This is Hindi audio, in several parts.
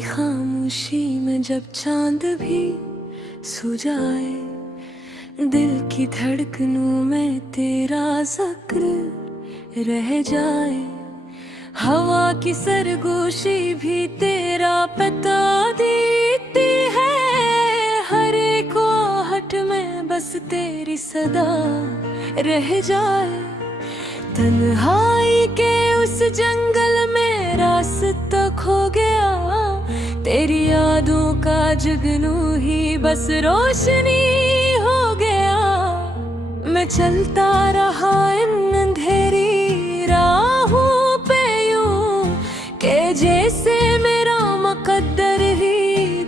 तेरी खामोशी में जब चांद भी सो जाए, दिल की धड़कनों में तेरा जिक्र रह जाए। हवा की सरगोशी भी तेरा पता देती है, हर एक आहट में बस तेरी सदा रह जाए। तन्हाई के उस जंगल में रास्ता खो गया, तेरी यादों का जुगनू ही बस रोशनी हो गया। मैं चलता रहा इन अंधेरी राहों पे यूं के जैसे मेरा मुकद्दर ही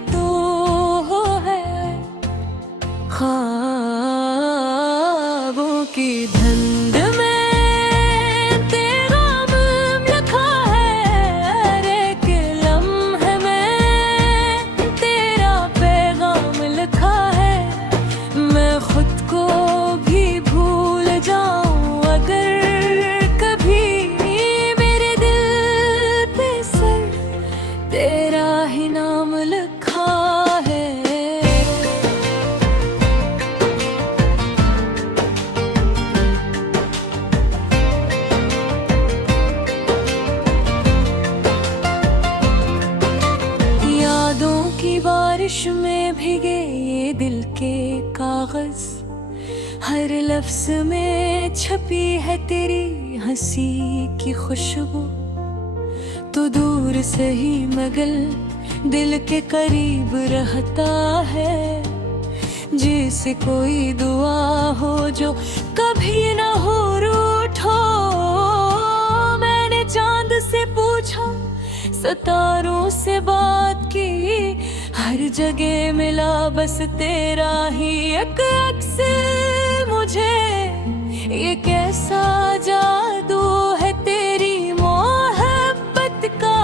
तो है। ख्वाबों की धुंध में बारिश में भीगे ये दिल के कागज, हर लफ्ज में छपी है तेरी हंसी की खुशबू। तो दूर से ही मगल दिल के करीब रहता है, जैसे कोई दुआ हो जो कभी ना हो रूठो। मैंने चांद से पूछा, सितारों से बात की, हर जगह मिला बस तेरा ही एक अक्स मुझे। ये कैसा जादू है तेरी मोहब्बत का,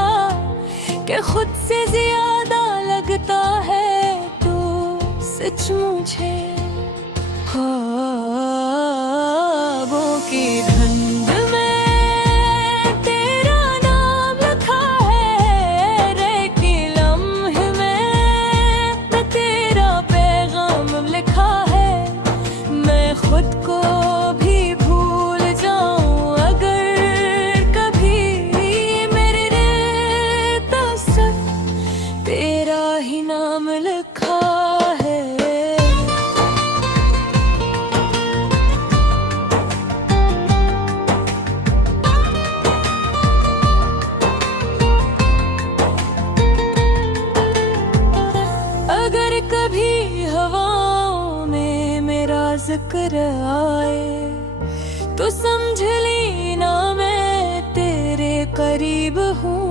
कि खुद से ज्यादा लगता है तू सच मुझे। ख्वाबों की धुंध में जिक्र आए तो समझ लेना मैं तेरे करीब हूँ।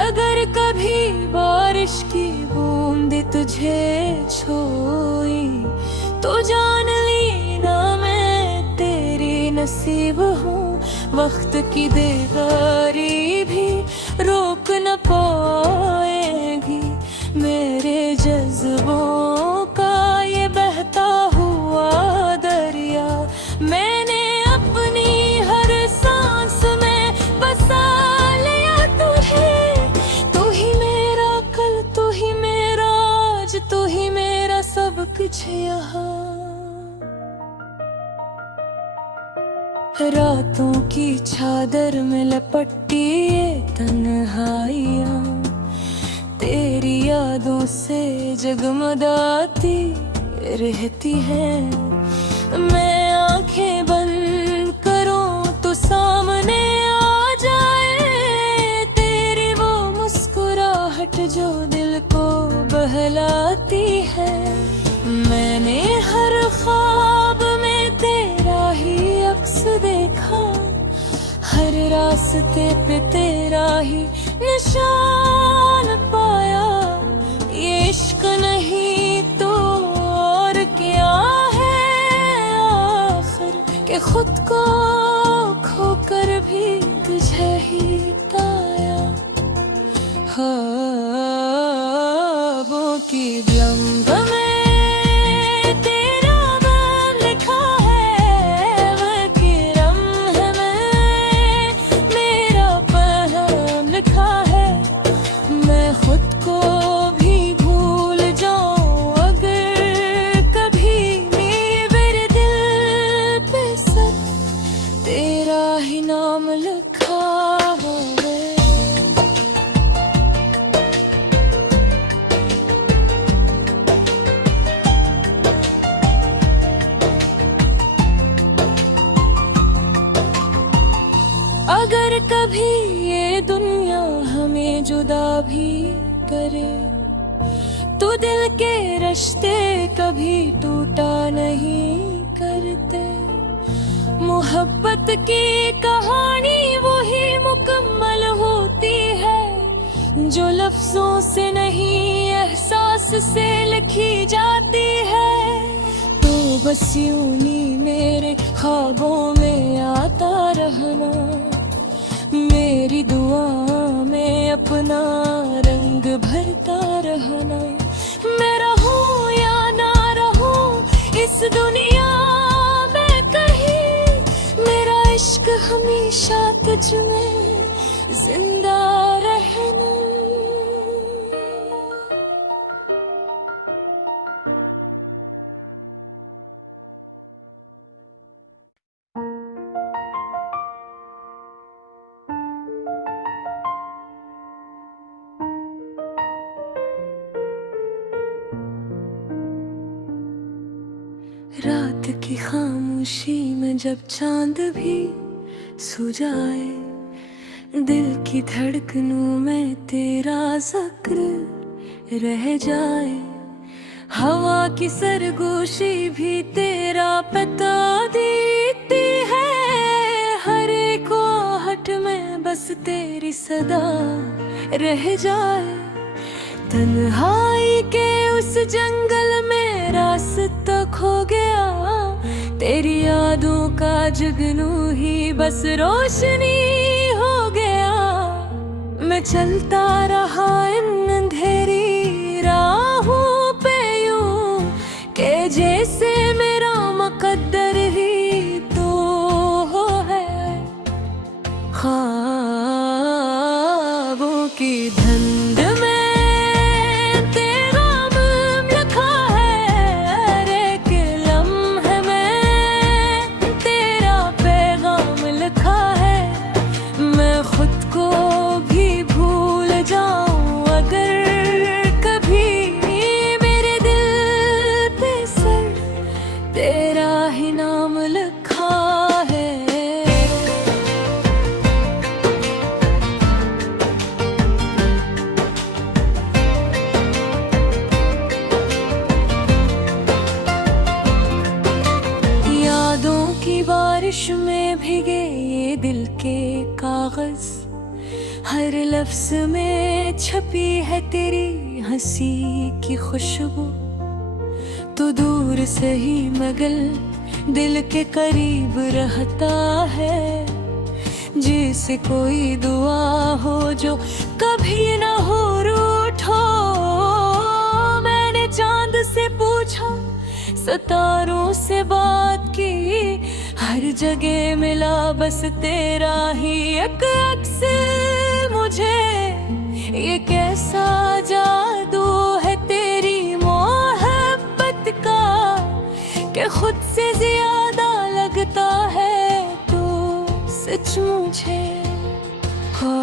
अगर कभी बारिश की बूंद तुझे छोई तो जान लेना मैं तेरी नसीब हूँ। वक्त की देगारी भी रोक न पाएगी मेरे जज्बों का ये बहता हुआ दरिया। मैंने अपनी हर सांस में बसा लिया तुझे, तू ही मेरा कल, तू ही मेरा आज, तू ही मेरा सब कुछ यहाँ। रातों की चादर में लपटी ये तन्हाइयाँ, तेरी यादों से जगमगाती रहती है। मैं आंखें बंद करूं तो सामने आ जाए तेरी वो मुस्कुराहट जो दिल को बहलाती है। मैंने हर ख्वाब में तेरा ही अक्स देखा, हर रास्ते पे तेरा ही निशान पाया। ये इश्क नहीं तो और क्या है आखिर, कि खुद को खोकर भी तुझे ही पाया। ख्वाबों की लम्ब में करे। तू दिल के रिश्ते कभी टूटा नहीं करते। मोहब्बत की कहानी वही मुकम्मल होती है जो लफ्जों से नहीं एहसास से लिखी जाती है। तो बस यूं ही मेरे ख्वाबों में आता रहना, मेरी दुआ में अपना रंग भरता रहना। मैं रहूं या ना रहूं इस दुनिया में कहीं, मेरा इश्क हमेशा तुझ में जिंदा रहना। रात की खामोशी में जब चांद भी सो जाए, दिल की धड़कनों में तेरा जिक्र रह जाए। हवा की सरगोशी भी तेरा पता देती है, हर एक आहट में बस तेरी सदा रह जाए। तन्हाई के उस जंगल में रास्ता खो गया, तेरी यादों का जुगनू ही बस रोशनी हो गया। मैं चलता रहा इन अंधेरी राहों पे यूं के जैसे मेरा मुकद्दर ही तो है। ख्वाबों की धुंध में बारिश में भीगे ये दिल के कागज, हर लफ्ज में छपी है तेरी हंसी की खुशबू। तो दूर से ही मगर दिल के करीब रहता है, जिसे कोई दुआ हो जो कभी ना हो रूठो। मैंने चांद से पूछा, सितारों से बात की, हर जगह मिला बस तेरा ही एक अक्स मुझे। ये कैसा जादू है तेरी मोहब्बत का कि खुद से ज्यादा लगता है तू सच मुझे। ख्वाबों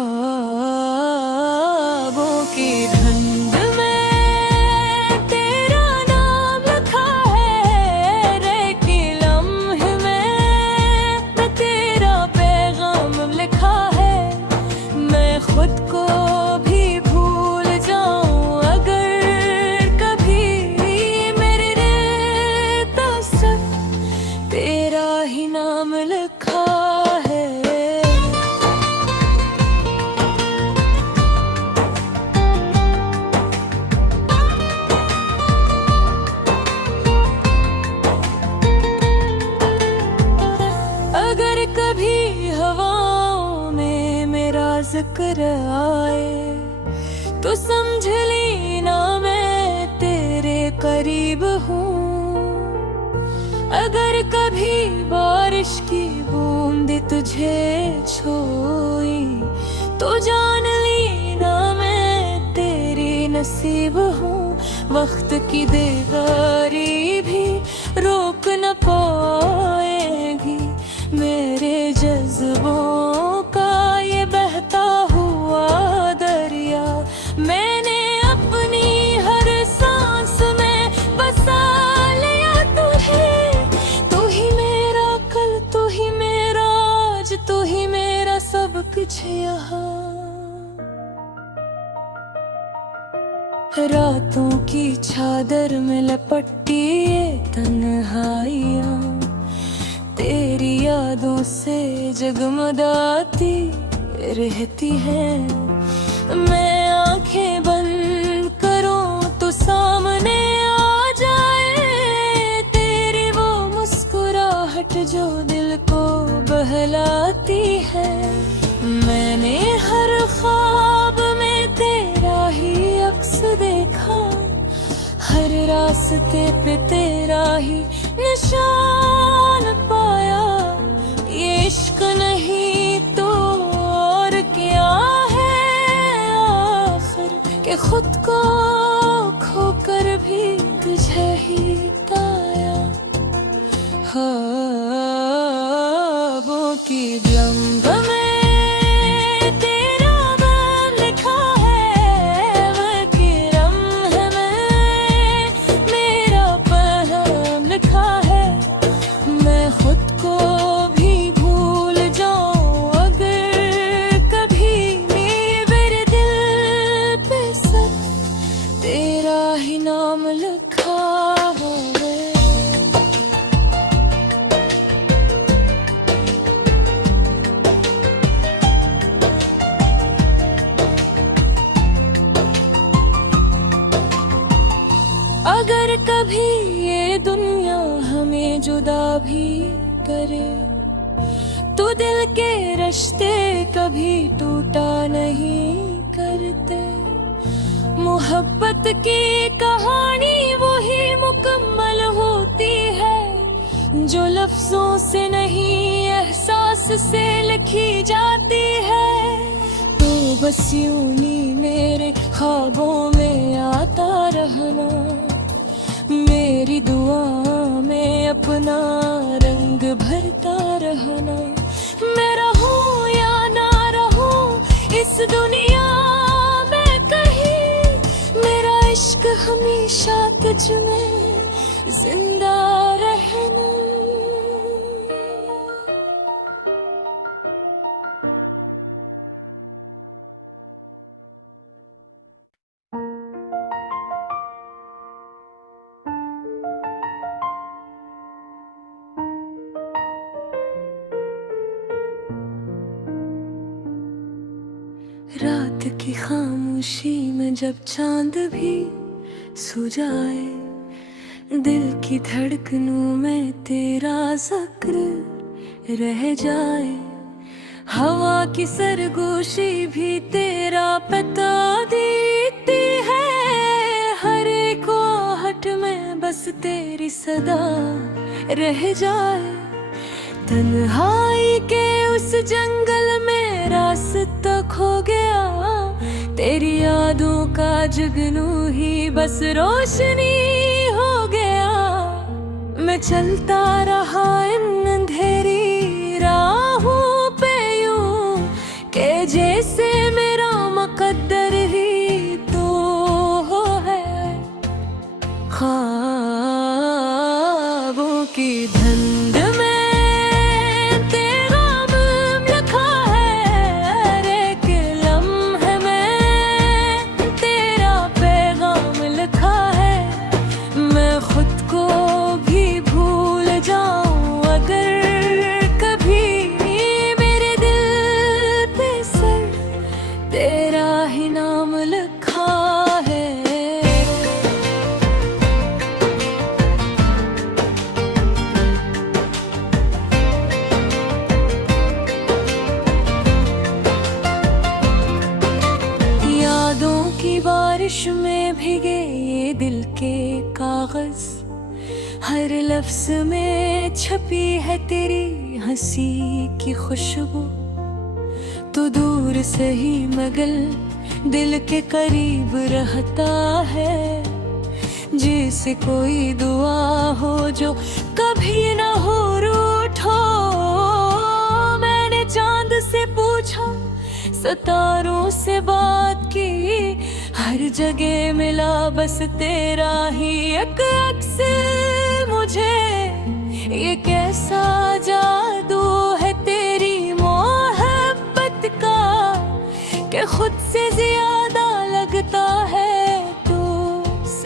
की धुंध में तेरा नाम लिखा है, रे के लम्हे में तेरा पैगाम लिखा है। मैं खुद को भी भूल जाऊं अगर कभी, मेरे दिल तो सिर्फ तेरा ही नाम लिखा है। अगर कभी हवाओं में मेरा जिक्र आए, तो समझ लेना मैं तेरे करीब हूँ। अगर कभी बारिश की बूंद तुझे छुई, तो जान लेना मैं तेरी नसीब हूँ। वक्त की देगारी भी रोक न पाएगी मेरे जज्बों का ये बहता हुआ दरिया। मैंने अपनी हर सांस में बसा लिया तुझे। तू ही मेरा कल, तू ही मेरा आज, तू ही मेरा सब कुछ यहाँ। रातों की चादर में लपटी ये तन्हाइयाँ तेरी यादों से जगमगाती रहती है। मैं आंखें बंद करूं तो सामने आ जाए तेरी वो मुस्कुराहट जो दिल को बहलाती है। मैंने हर ख्वाब में तेरा ही अक्स देखा, हर रास्ते पे तेरा ही निशान पाया। ये इश्क नहीं तो और क्या है आखिर, कि खुद को खोकर भी तुझे ही पाया। ख्वाबों की लम्ब में अगर कभी ये दुनिया हमें जुदा भी करे तो दिल के रिश्ते कभी टूटा नहीं करते। मोहब्बत की कहानी वही मुकम्मल होती है जो लफ्जों से नहीं एहसास से लिखी जाती है। तो बस यूं ही मेरे ख्वाबों में आता रहना, मेरी दुआ में अपना रंग भरता रहना। मैं रहूं या ना रहूं इस दुनिया में कहीं, मेरा इश्क हमेशा तुझ में जिंदा रहना। रात की खामोशी में जब चांद भी सो जाए, दिल की धड़कनों में तेरा जिक्र रह जाए। हवा की सरगोशी भी तेरा पता देती है, हर एक आहट में बस तेरी सदा रह जाए। तन्हाई के उस जंगल में रास्ता खो गया, तेरी यादों का जुगनू ही बस रोशनी हो गया। मैं चलता रहा इन अंधेरी राहों पे यूं के जैसे मेरा मुकद्दर ही तो है। ख्वाबों की धुंध में बारिश में भीगे ये दिल के कागज, हर लफ्ज में छपी है तेरी हंसी की खुशबू। तो दूर से ही मगर दिल के करीब रहता है, जैसे कोई दुआ हो जो कभी ना हो रूठो। मैंने चांद से पूछा, सितारों से बात की, हर जगह मिला बस तेरा ही एक अक्स मुझे। ये कैसा जादू है तेरी मोहब्बत का, कि खुद से ज्यादा लगता है तू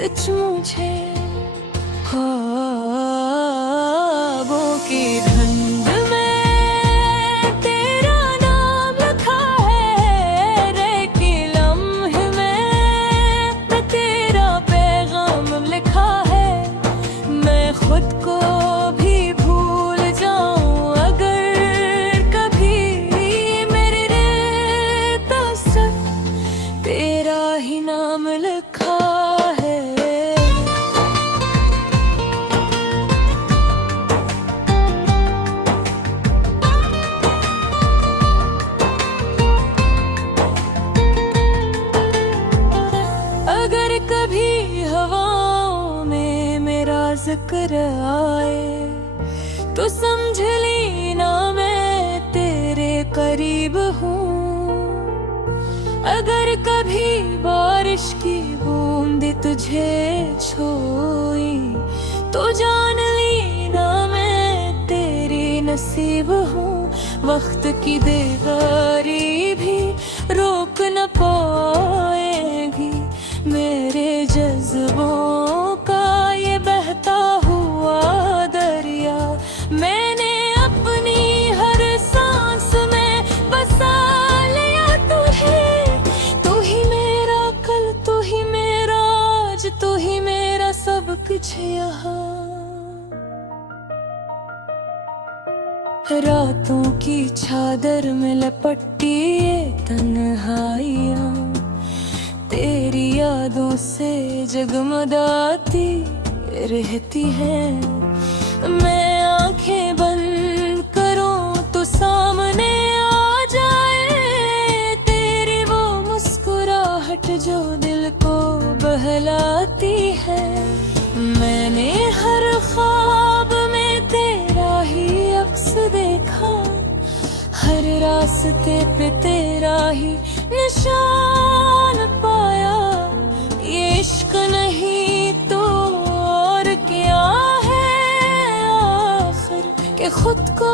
सच मुझे ख्वाबों की धुंध में तेरा नाम लिखा है, रेकी लम्हे में तेरा पैगाम लिखा है। मैं खुद को भी भूल जाऊं अगर कभी, मेरे रेता सर तेरा ही नाम लिखा है। अगर कभी हवाओं में मेरा जिक्र आए तो समझ लेना मैं तेरे करीब हूँ। अगर कभी बारिश की बूंद तुझे छोई तो जान लेना मैं तेरी नसीब हूँ। वक्त की देवारी भी रोक न पाएगी मेरे जज्बों का ये बहता हुआ दरिया। मैंने अपनी हर सांस में बसा लिया तुझे, तू ही मेरा कल, तू ही मेरा आज, तू ही मेरा सब कुछ यहाँ। रातों की चादर में लपटी ये तन्हाइयाँ तेरी यादों से जगमगाती रहती हैं। मैं आंखें बंद करूं तो सामने आ जाए तेरी वो मुस्कुराहट जो दिल को बहलाती है। मैंने हर ख्वाब में तेरा ही अक्स देखा, हर रास्ते पे तेरा ही निशान पाया। ये इश्क नहीं तो और क्या है आखिर, के खुद को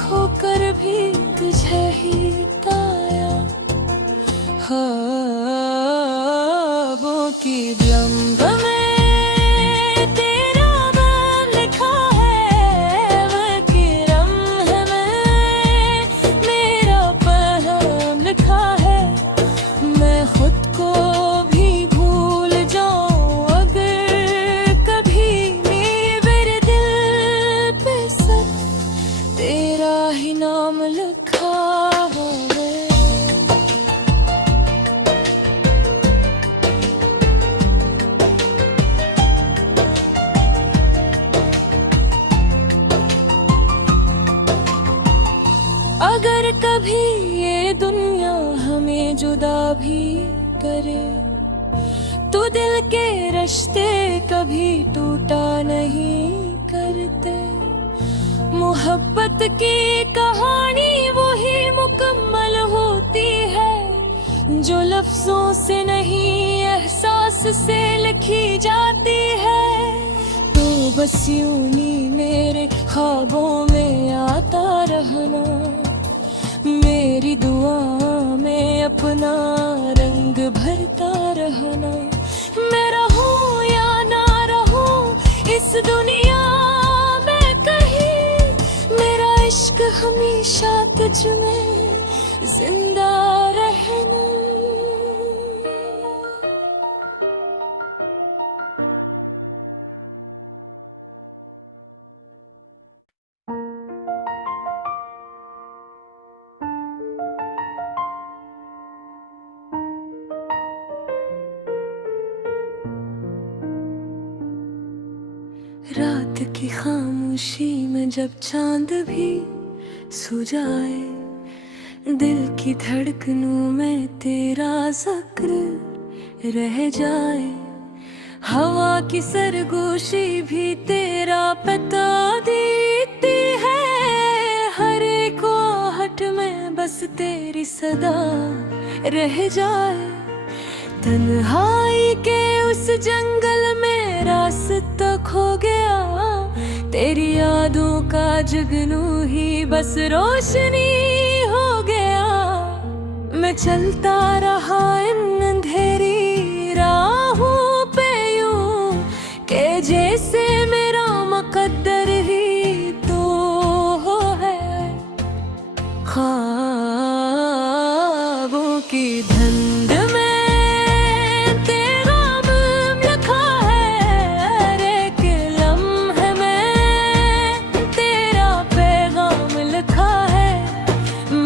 खोकर भी तुझे ही पाया। ख्वाबों की लम्ब में अगर कभी ये दुनिया हमें जुदा भी करे तो दिल के रिश्ते कभी टूटा नहीं करते। मोहब्बत की कहानी वही मुकम्मल होती है जो लफ्जों से नहीं एहसास से लिखी जाती है। तो बस यूं ही मेरे ख्वाबों में आता रहना, मेरी दुआ में अपना रंग भरता रहना। मैं रहूं या ना रहूं इस दुनिया में कहीं, मेरा इश्क हमेशा तुझ में जिंदा रहना। रात की खामोशी में जब चांद भी सो जाए, दिल की धड़कनों में तेरा जिक्र रह जाए। हवा की सरगोशी भी तेरा पता देती है, हर एक आहट में बस तेरी सदा रह जाए। तन्हाई के उस जंगल में रास्ता खो गया, तेरी यादों का जुगनू ही बस रोशनी हो गया। मैं चलता रहा इन अंधेरी राहों पे जैसे मेरा मुकद्दर ही तो है। ख्वाबों की धुंध में तेरा नाम लिखा है, हर एक लम्हे में तेरा पैगाम लिखा है।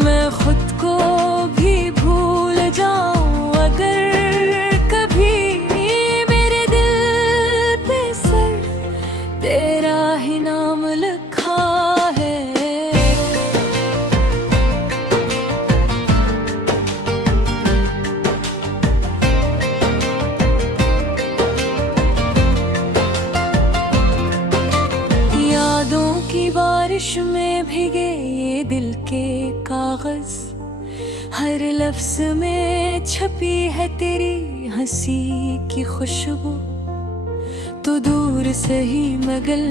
मैं खुद को भी भूल जाऊं अगर कभी, मेरे दिल पे सर तेरा ही नाम लिखा है। यादों की बारिश में भीगे ये दिल के कागज, हर लफ्ज में छपी है तेरी हंसी की खुशबू। तो दूर से ही मगर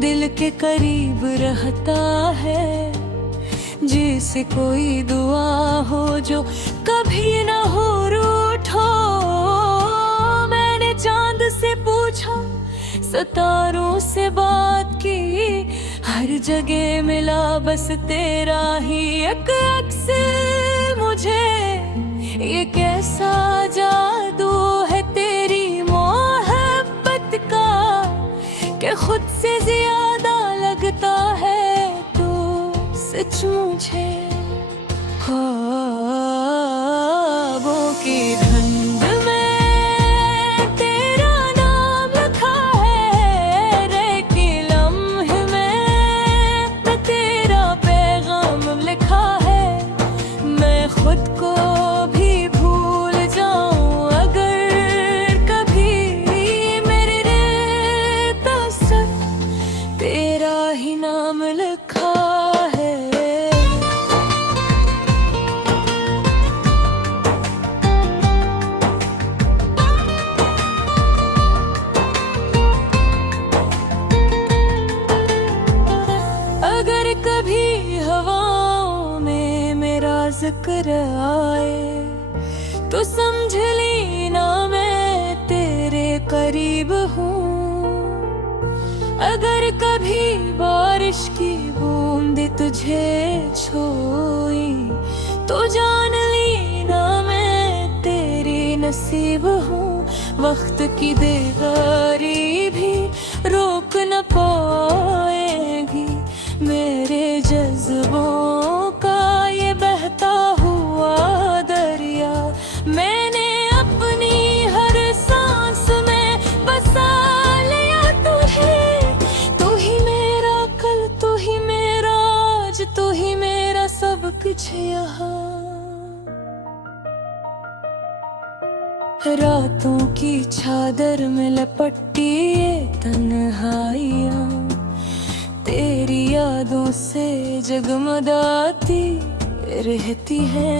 दिल के करीब रहता है, जैसे कोई दुआ हो जो कभी ना हो रूठो। मैंने चांद से पूछा, सितारों से बात की, हर जगह मिला बस तेरा ही एक अक्स मुझे। ये कैसा जादू है तेरी मोहब्बत का, कि खुद से ज्यादा लगता है तो सच मुझे। ख्वाबों की धुंध में तेरा नाम लिखा है, हर एक लम्हे में तेरा पैगाम लिखा है। मैं खुद को भी भूल जाऊं अगर कभी, मेरे दिल पे सिर्फ तेरा ही नाम लिखा है। अगर कभी हवाओं में मेरा जिक्र आए, तो समझ लेना मैं तेरे करीब हूँ। अगर कभी बारिश की बूंद तुझे छुई, तो जान लेना मैं तेरी नसीब हूँ। वक्त की देगारी भी रोक न पाएगी मेरे जज्बों का ये बहता हुआ दरिया। मैंने अपनी हर सांस में बसा लिया तुझे। तू ही मेरा कल, तू ही मेरा आज, तू ही मेरा सब कुछ यहाँ। रातों की चादर में लपटी ये तन्हाइयाँ, तेरी यादों से जगमगाती रहती है।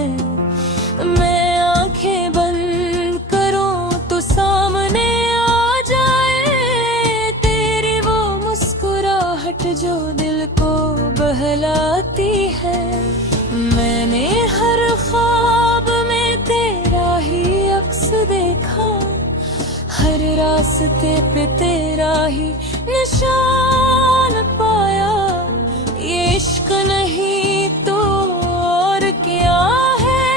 मैं आंखें बंद करूं तो सामने आ जाए तेरी वो मुस्कुराहट जो दिल को बहलाती है। मैंने हर ख्वाब में तेरा ही अक्स देखा, हर रास्ते पे तेरा ही निशान पाया। ये इश्क नहीं तो और क्या है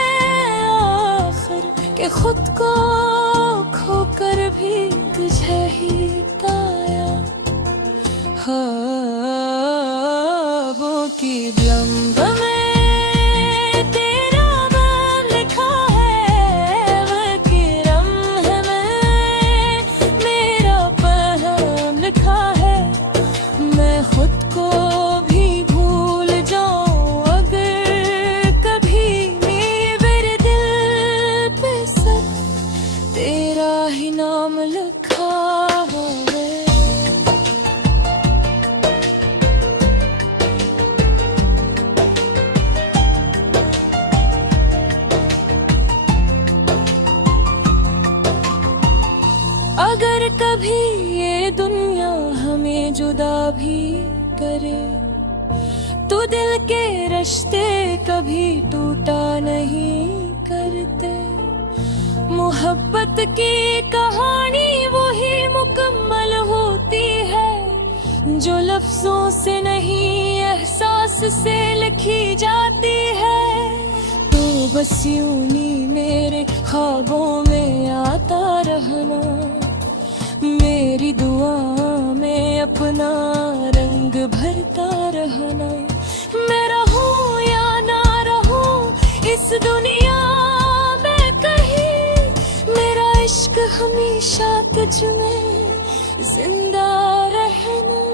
आखिर, कि खुद को खोकर भी तुझे ही पाया। ख्वाबों की लम्ब में नाम लिखा है। अगर कभी ये दुनिया हमें जुदा भी करे, तो दिल के रिश्ते कभी टूटा नहीं करते। मोहब्बत की कहानी वही मुकम्मल होती लफ्जों से नहीं एहसास से लिखी जाती है। तो बस यूं ही मेरे ख्वाबों में आता रहना, मेरी दुआ में अपना रंग भरता रहना। मैं रहूं या ना रहूं इस दुनिया में कहीं, मेरा इश्क हमेशा तुझ में जिंदा रहना।